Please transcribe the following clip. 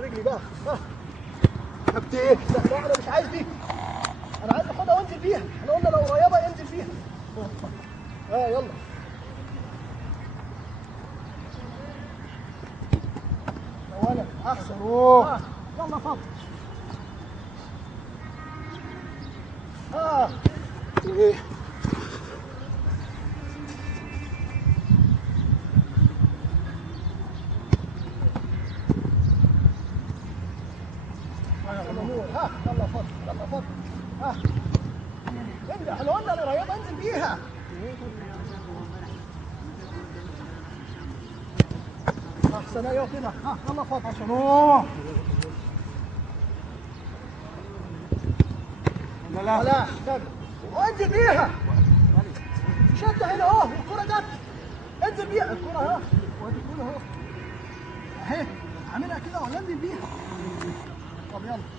رجلي بقى جبت ايه؟ لا انا مش عايز دي، انا عايز اخدها وانزل بيها. احنا قلنا لو قريبه انزل فيها. يلا يا ولد احسن. يلا فضل. ايه يلا فضل يلا فضل. انزل، احنا قلنا القريبه انزل بيها. احسن. ايوه كده. يلا فضل عشان لا وانزل بيها. شد هنا اهو، الكرة جت انزل بيها. الكرة اهو، وادي الكرة اهو اهي، اعملها كده ولا انزل بيها. طب يلا.